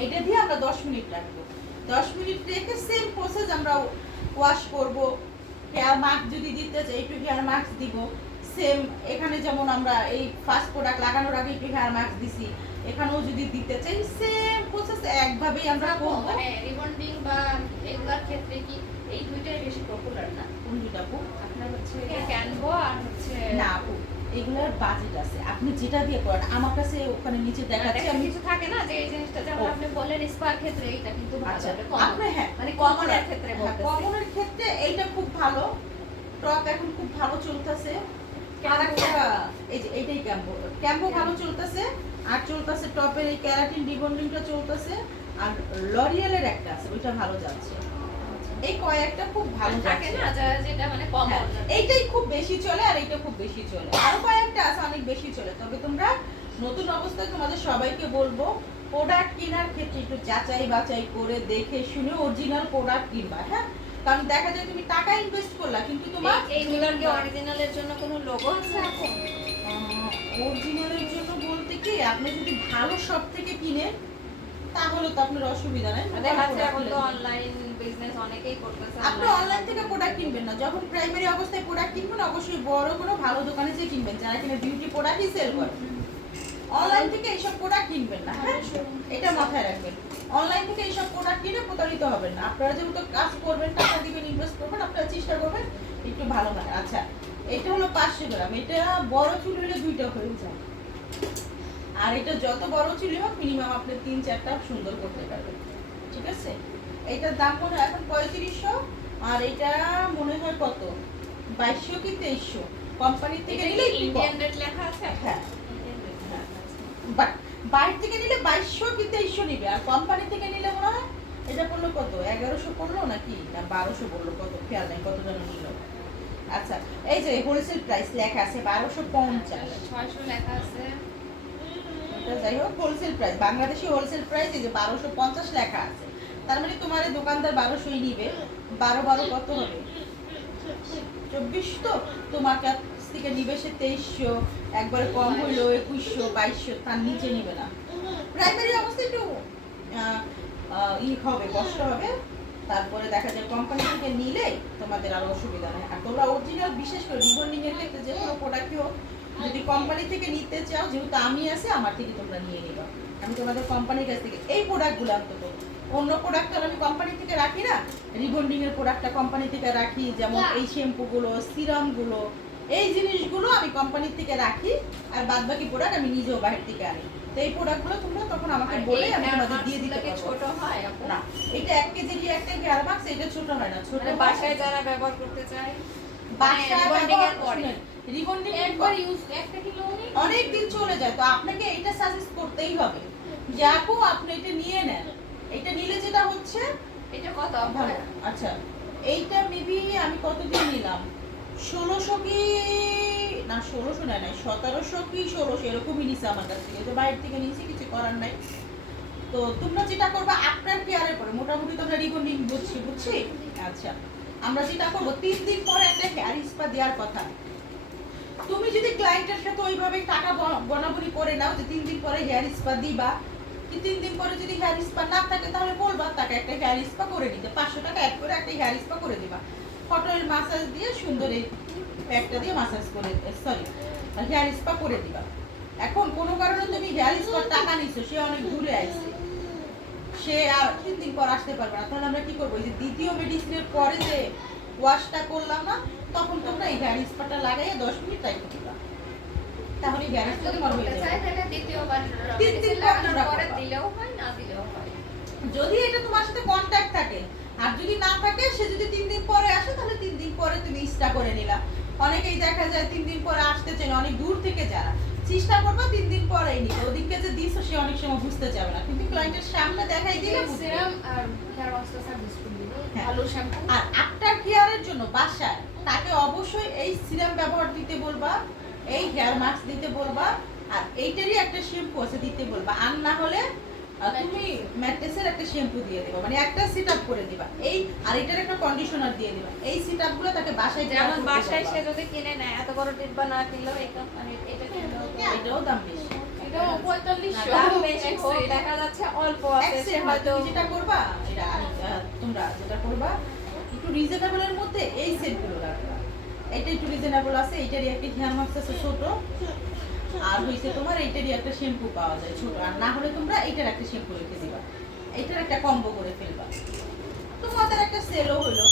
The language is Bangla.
এইটা দিয়ে আমরা 10 মিনিট রাখবো। 10 মিনিট রেখে সেম প্রসেস আমরা ওয়াশ করব। হেয়ার মাস্ক যদি দিতে চাই একটু হেয়ার মাস্ক দিব। সেম এখানে যেমন আমরা এই ফার্স্ট প্রোডাক্ট লাগানোর আগে একটু হেয়ার মাস্ক দিছি, এখানেও যদি দিতে চাই সেম প্রসেস একভাবেই আমরা করব। মানে রিবন্ডিং বা এগুলার ক্ষেত্রে কি এই দুইটাই বেশি পপুলার না? কোন দুইটা আপু? আপনার হচ্ছে ক্যানভা আর হচ্ছে না আপু, এগুলোর বাজেট আছে, আপনি যেটা দিয়ে করেন। আমার কাছে ওখানে নিচে দেখাচ্ছে, আমি কিছু থাকে না যে এই জিনিসটা যেমন আপনি বললেন স্পার ক্ষেত্রে এটা কিন্তু ভালো আচ্ছা হবে আপনি হ্যাঁ মানে কমনের ক্ষেত্রে বলতেছি। কমনের ক্ষেত্রে এইটা খুব ভালো। টপ এখন খুব ভালো চলতেছে। আর একটা এই যে এইটাই ক্যাম্বো, ক্যাম্বো ভালো চলতেছে। আর চলতেছে টপের এই ক্যারাটিন রিবন্ডিংটা চলতেছে। আর লরিয়ালের একটা আছে, ওইটা ভালো যাচ্ছে। এই কয়েকটা খুব ভালো থাকে যাচ্ছে না যেটা মানে কমন, এইটাই খুব বেশি চলে আর এইটা খুব বেশি চলে। আরো কয়েকটা আছে অনেক বেশি চলে। তবে তোমরা নতুন অবস্থায় তোমাদের সবাইকে বলবো প্রোডাক্ট কেনার ক্ষেত্রে একটু যাচাই বাছাই করে দেখে শুনে অরিজিনাল প্রোডাক্ট কিনবা। হ্যাঁ, কারণ দেখা যায় তুমি টাকা ইনভেস্ট করলা কিন্তু তোমার এইগুলোর কি অরিজিনালের জন্য কোনো লোগো আছে এখন? অরিজিনালের জন্য বলতে কি, আপনি যদি ভালো শপ থেকে কিনেন তাহলে তো আপনার অসুবিধা নাই। দেখা যাচ্ছে এখন তো অনলাইন বিজনেস অনেকেই করতেছে। আপনি অনলাইন থেকে প্রোডাক্ট কিনবেন না, যখন প্রাইমারি অবস্থায় প্রোডাক্ট কিনবেন অবশ্যই বড় কোনো ভালো দোকানে যেয়ে কিনবেন যারা কিনা বিউটি প্রোডাক্টই সেল করে। অনলাইন থেকে এইসব প্রোডাক্ট কিনবেন না, হ্যাঁ এটা মাথায় রাখবেন। অনলাইন থেকে এইসব প্রোডাক্ট কিনে প্রতারিত হবেন না। আপনারা যেহেতু কাজ করবেন, টাকা দিবেন, ইনভেস্ট করবেন, আপনারা চেষ্টা করবেন একটু ভালো হয়। আচ্ছা, এটা হলো 500 গ্রাম। এটা বড় চুল হলে 2টা হয়ে যায়, আর এটা যত বড় চুল হোক মিনিমাম আপনি 3-4টা সুন্দর করতে পারবেন। ঠিক আছে, এইটার দাম মনে হয় এখন 3500, আর এটা মনে হয় কত 2200 কি 2300। কোম্পানি থেকে নিলে ইন্ডিয়ান রেট লেখা আছে। হ্যাঁ, বাট বাইরে থেকে নিলে 2200 কি 2300 নিবে, আর কোম্পানি থেকে নিলে মনে হয় এটা পড়লো কত 1100 পড়লো নাকি না 1200 পড়লো, কত খেয়াল নাই কত জন নিল। আচ্ছা, এই যে হোলসেল প্রাইস লেখা আছে 1250, 600 লেখা আছে। যাই হোক wholesale price, Bangladeshi wholesale price এই যে 1250 লেখা আছে। তার মানে তোমার দোকানদার 1200ই নিবে। 12 কত হবে 24, তো তোমার কাছ থেকে নিবে সে 2300, একবারে কম হইলো 2100 2200, তার নিচে নিবে না। প্রাইমারি অবস্থায় একটু হবে, কষ্ট হবে। তারপরে দেখা যায় কোম্পানি থেকে নিলে তোমাদের আরো অসুবিধা নেই। আর তোমরা অরিজিনাল বিশেষ করে রিবন্ডিং এর ক্ষেত্রে যে কোনো প্রোডাক্ট হোক যদি কোম্পানি থেকে নিতে চাও, যেহেতু আমি আছে আমার থেকে তোমরা নিয়ে নিবা। আমি তোমাদের কোম্পানির কাছ থেকে এই প্রোডাক্টগুলো অন্তত, অন্য প্রোডাক্ট আমি কোম্পানি থেকে রাখি না, রিবন্ডিং এর প্রোডাক্টটা কোম্পানি থেকে রাখি। যেমন এই শ্যাম্পুগুলো, সিরামগুলো, এই জিনিসগুলো আমি কোম্পানি থেকে রাখি। আর বাদবাকি প্রোডাক্ট আমি নিজেও বাইরে থেকে আনি। তো এই প্রোডাক্টগুলো তোমরা তখন আমাকে বলে আমি তোমাদের দিয়ে দিতে পারবো। ছোট হয় না, এটা 1 কেজির একটা হেয়ার মাস্ক, এটা ছোট হয় না। ছোট বাসায় যারা ব্যবহার করতে চায়, বাসায় রিবন্ডিং এর পরে রিবন্ডিং একবার ইউজ 1 কিলো অনেক দিন চলে যায়। তো আপনাকে এটা সাজেস্ট করতেই হবে যে আপু আপনি এটা নিয়ে নেন। এটা নিলে যেটা হচ্ছে এটা কত ভালো। আচ্ছা, এইটা মেবি আমি কতদিন নিলাম 1600 কি না 1600 না 1700 কি 1600 এরকমই নিছে আমার কাছ থেকে। তো বাইরে থেকে নিয়েছি, কিছু করার নাই। তো তোমরা যেটা করবে আফটার কেয়ারের পরে, মোটামুটি তোমরা রিবন্ডিং বুঝছি। আচ্ছা, আমরা যেটা করবো 3 দিন পরে একটা হেয়ার স্পা দেওয়ার কথা। তুমি যদি ক্লায়েন্টের সাথে ওইভাবে টাকা গণাবনি করে নাও যে 3 দিন পরে হেয়ার স্পা দিবা, কি 3 দিন পরে যদি হেয়ার স্পা না থাকে তাহলে বলবা তাকে একটা হেয়ার স্পা করে দিতে, 500 টাকা অ্যাড করে একটা হেয়ার স্পা করে দিবা। কটনের মাসাজ দিয়ে সুন্দর এই প্যাকটা দিয়ে মাসাজ করে, সরি হেয়ার স্পা করে দিবা। এখন কোনো কারণে তুমি হেয়ার স্পার টাকা নিছো, সে অনেক দূরে আইছে, সে আর 3 দিন পর আসতে পারবে না, তাহলে আমরা কি করবো, যে দ্বিতীয় মেডিসিনের পরে যে ওয়াশটা করলাম না, তখন তোমরা এই হেয়ার স্পাটা লাগাইয়ে 10 মিনিট রেখে দিবা। তাহলে হেয়ার স্পা তোমার হয়ে যাবে। তাহলে দ্বিতীয়বার 3 দিন পরে দিলেও হয়, না দিলেও হয় যদি এটা তোমার সাথে কন্টাক্ট থাকে। আর যদি না থাকে, সে যদি 3 দিন পরে আসে তাহলে 3 দিন পরে তুমি স্টা করে নিলা। অনেকেই দেখা যায় 3 দিন পরে আসতে চায় না, অনেক দূর থেকে যারা, চেষ্টা করবা 3 দিন পরেই নিতে। ওদিকে যে দিছো সে অনেক সময় বুঝতে চাবে না, কিন্তু ক্লায়েন্টের সামনে দেখাই দিলে সিরাম আর হেয়ার ওয়াশ সার্ভিস করবে ভালো শ্যাম্পু। আর আফটার কেয়ারের জন্য বাসায় তাকে অবশ্যই এই সিরাম ব্যবহার দিতে বলবা, এই হেয়ার মাস্ক দিতে বলবা, আর এইটারই একটা শ্যাম্পু আছে দিতে বলবা। আর না হলে তুমি ম্যাট্রেসের একটা শ্যাম্পু দিয়ে দিবা, মানে একটা সেটআপ করে দিবা। এই আর এটার একটা কন্ডিশনার দিয়ে দিবা। এই সেটআপগুলো তাকে বাসায় যেমন বাসায় সে যদি কিনে নেয়, এত বড় ডিব্বা না কিনলেও এটা মানে এটা কিনলেও এটাও দাম বেশি। এটা নো 4500 দাম বেশি হোক, দেখা যাচ্ছে অল্প আছে, সে এক্সেল হয়তো তুমি যেটা করবা এটা তোমরা যেটা করবা একটু রিজনেবলের মধ্যে এই সেটগুলো রাখবা। এটা একটু রিজনেবল আছে, এইটারই একটা হেয়ার মাস্ক আছে ছোট, আর হইছে তোমার এইটারই একটা শ্যাম্পু পাওয়া যায় ছোট, আর না হলে তোমরা এইটার একটা শ্যাম্পু রেখে দিবা, এইটার একটা কম্বো করে ফেলবা, তোমাদের একটা সেলও হলো।